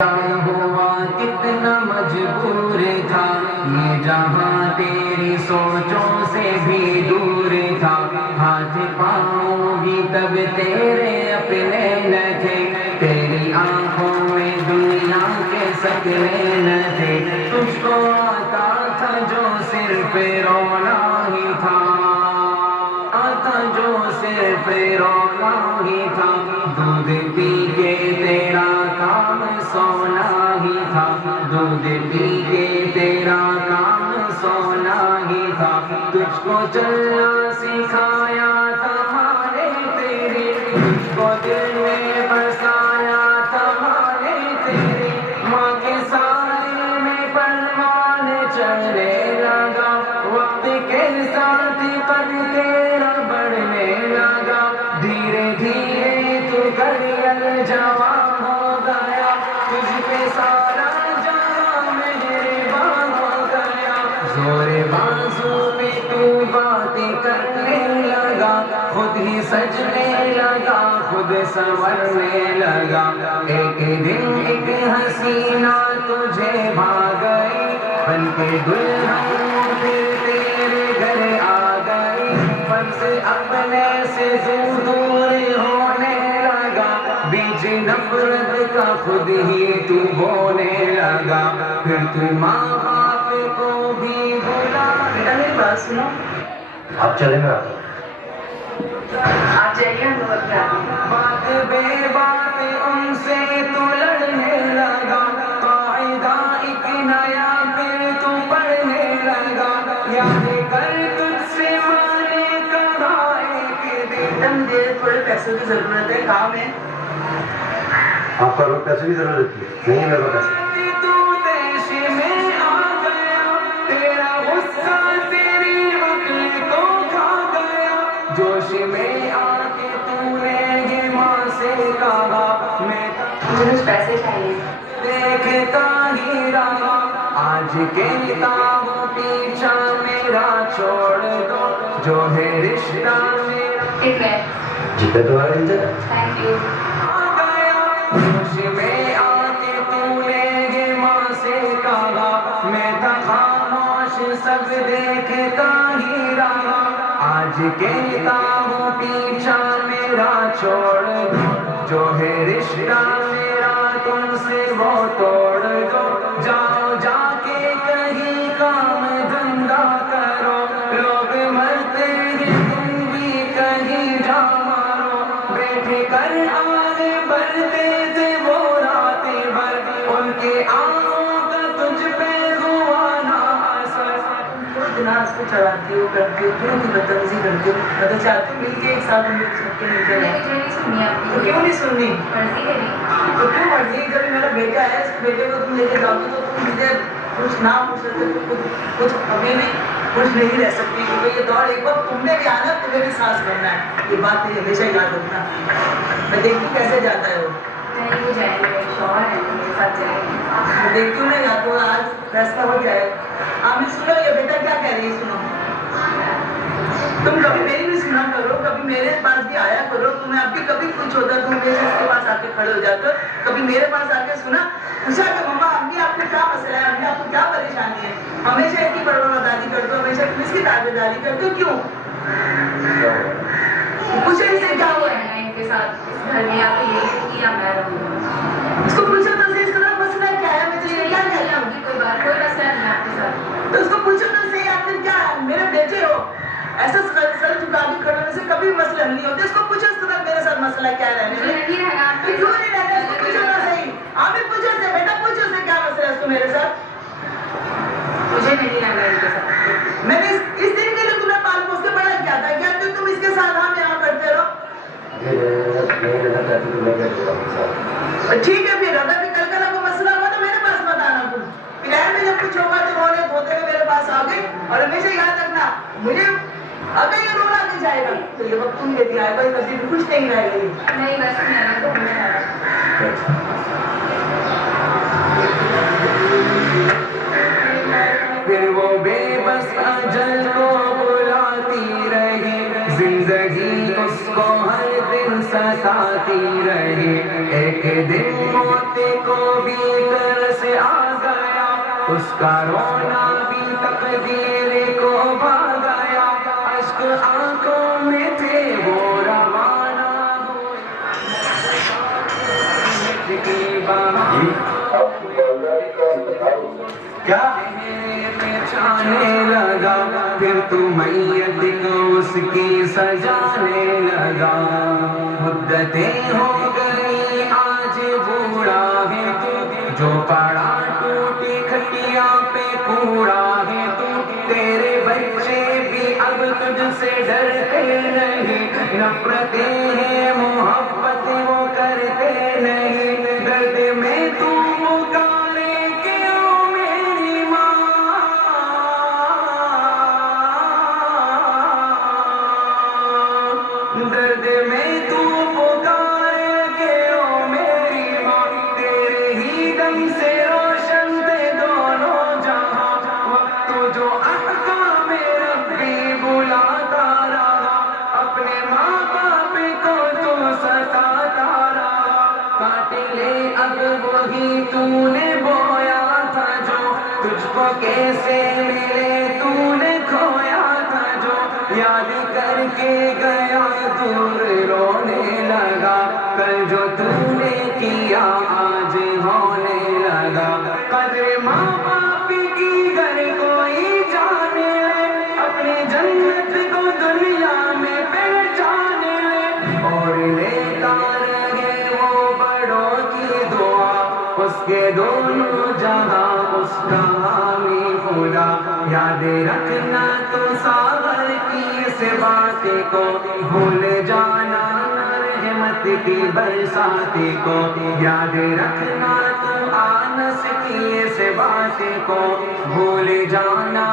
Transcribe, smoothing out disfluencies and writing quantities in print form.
ہوا کتنا مجبور تھا یہ جہاں تیری سوچوں سے بھی دور تھا، ہاتھ پاؤں بھی تب تیرے اپنے نہ تھے، تیری آنکھوں میں دنیا کے سکنے نہ تھے، تجھ کو آتا تھا جو صرف رونا ہی تھا، آتا جو صرف رونا ہی تھا، دودھ پی کے تیرا کام سونا ہی تھا، دودھ پی کے تیرا کام سونا ہی تھا، تجھ کو چلنا سکھایا تھا ماں نے تیری، تجھ کو دل میں بسایا تھا ماں نے تیری، ماں کے سائے میں پروان چڑھنے لگا، وقت کے ساتھ قد تیرا بڑھنے لگا، دھیرے دھیرے تو گریل جوان ہو گیا، تجھ پہ سارا جہاں مہربان ہو گیا، زور بازو میں تو باتیں کرنے لگا، خود ہی سجنے لگا، خود سنورنے لگا، ایک دن ایک حسینہ تجھے بھاگ گئی، بن کے دلہن پھر تیرے گھر آ گئی، پن سے اپنے سے دور ہونے لگا، بیچ نفرت کا خود ہی تو بونے لگا، پھر تو ماں باپ کو بھی بھولا۔ بیٹا میری بات سنو، آپ چلیں میں آتا ہوں۔ آپ جائیے ہم لوگ اپنے آتے ہیں۔ بات بے بات ان سے تو لڑنے لگا، قاعدہ ایک نیا پھر تو پڑھنے لگا، یاد کر تجھ سے ماں نے کہا ایک دن، بیٹا مجھے تھوڑے پیسوں کی ضرورت ہے، کام ہے۔ آپ کو پیسے کی ضرورت ہے؟ نہیں ہے میرے پاس پیسے۔ تو دیش میں آ گیا، تیرا غصہ تیری عقل کو کھا گیا، جوش میں آ کے تو نے یہ ماں سے کہا میں مجھے کچھ پیسے چاہیے۔ دیکھتا ہی رہا، آج کہتا ہوں پیچھا میرا چھوڑ دو، جو ہے رشتہ میرا ٹھیک ہے، جی پہ تمہارا انتظار ہے۔ Thank you. آ گیا، جوش میں آ کے تو نے یہ ماں سے کہا، میں تھا خاموش سب دیکھتا ہی رہا، آج کہتا ہوں پیچھا میرا چھوڑ دو، جو ہے رشتہ میرا تم سے وہ توڑ دو، جاؤ جا کے کہیں کام دھندا کرو، لوگ مرتے ہیں تم بھی کہیں جا مارو، بیٹھ کر آگ بھرتے تھے وہ راتیں بھر، ان کے آنکھوں کا تجھ پہ ہوا نا اثر۔ اتنا اس کو چڑھاتی ہو کرتی ہو، کیوں کی بدتمیزی کرتی ہو؟ میں تو چاہتی ہوں مل کے ایک ساتھ ہم لوگ سب کے مل کے رہیں۔ نہیں سننی آپ تو کیوں نہیں سننی؟ مرضی ہے نہیں۔ تو کیوں مرضی؟ جب میرا بیٹا ہے، اس بیٹے کو تم لے کے جاؤ گی تو تم مجھے کچھ نہ پوچھ سکتے، کچھ ابھی بھی کچھ نہیں رہ سکتی، کیونکہ یہ دور ایک وقت تم نے بھی آنا، تمہیں بھی سانس بھرنا ہے، یہ بات مجھے ہمیشہ یاد رکھنا۔ میں دیکھتی ہوں کیسے جاتا ہے وہ، نہیں وہ جائیں گے، شوہر ہے میرے ساتھ جائیں گے۔ میں دیکھتی ہوں نا، یا تو آج فیصلہ ہو جائے۔ عامر سنو، یہ بیٹا کیا کہہ رہی ہے، سنو، تم کبھی میری بھی سنا کرو، کبھی میرے پاس بھی آیا کرو، تمہیں اب بھی کبھی کچھ ہوتا ہے تم میرے اس کے پاس آ کے کھڑے ہو جاتے ہو، کبھی میرے پاس آ کے سنا پوچھا کہ مما امی آپ کو کیا مسئلہ ہے، امی آپ کو کیا پریشانی ہے، ہمیشہ اس کی پرورداری کرتے ہو، ہمیشہ تم اس کی تابعداری کرتے ہو، کیوں؟ پوچھو اس سے کیا ہوا ہے، ان کے ساتھ اس گھر میں آپ کو یہی کیا میں رہوں گا۔ اس کو پوچھو تو صحیح، اس کا مسئلہ کیا ہے، میں تجھے کیا کہتی ہوں؟ آپ کی کوئی بات، کوئی مسئلہ نہیں آپ کے ساتھ۔ تو اس کو پوچھو تو صحیح، آخر کیا ہے، میرے بیٹے ہو، ایسا سر جھکا کے کھڑے سے کبھی مسئلہ نہیں ہوتے، اس کو پوچھو اس طرح میرے ساتھ مسئلہ کیا ہے، مجھے نہیں رہنا آپ تو کے کیوں نہیں رہتا، اس کو پوچھو تو صحیح، آپ بھی پوچھو سے، بیٹا پوچھو سے کیا مسئلہ ہے اس کو میرے ساتھ۔ مجھے نہیں رہنا ان کے ساتھ۔ میں نے اس دن کے لیے تمہیں پال پوس کے بڑا کیا تھا، کیا تم اس کے ساتھ ہم یہاں کرتے رہو؟ نہیں رہنا چاہتی تو میں کیا کرتا ہوں ساتھ۔ ٹھیک ہے پھر، اگر بھی کل کا کوئی مسئلہ ہوا تو میرے پاس مت آنا، تم پلان میں جب کچھ ہوگا تو رونے دھوتے ہوئے میرے پاس آؤ گے، اور ہمیشہ یاد رکھنا مجھے اگر یہ رونا نہیں جائے گا تو یہ وقت تم لیتی آئے گا، کبھی بھی کچھ نہیں رہے گا۔ نہیں بس میں تو ہمیشہ رہا۔ پھر وہ بے بس اجل کو بلاتی رہی، زندگی اس کو ہر دن ستاتی رہی، ایک دن موت کو بھی ترس آ گیا، اس کا رونا بھی تقدیر کو بھا گیا، اشک آنکھوں میں تھے وہ روانہ ہوئے کی بہار کیا چھانے لگا، پھر تو میت کو اس کی سجانے لگا، مدتیں ہو گئی آج بوڑھا ہے تو، جو پڑا ٹوٹی کھٹیا پہ کوڑا ہے تو، تیرے بچے بھی اب تجھ سے ڈرتے نہیں، نفرتیں ہیں محبت وہ کرتے نہیں، درد میں تو پکارے کیوں میری ماں، درد میں تو پکارے کیوں میری ماں، تیرے ہی دم سے روشن تھے دونوں جہاں، وقت جو احکام ربی بلاتا رہا، اپنے ماں باپ کو تو ستاتا رہا، کاٹ لے اب وہی تو نے بویا تھا جو، تجھ کو کیسے ملے تو نے کھویا تھا جو، یاد کر کے گیا دور رونے لگا، کل جو تو نے کیا آج ہونے لگا، قدر ماں باپ کی گر کوئی جانے لے، اپنی جنت کو دنیا میں پہچانے لے، اور لیتا رہے وہ بڑوں کی دعا، اس کے دونوں جہاں اس کا حامی خدا، یاد رکھنا تو ساغر کی اس بات کو، بھول جانا رحمت کی برسات کو، یاد رکھنا تو آنس کی اس بات کو، بھول جانا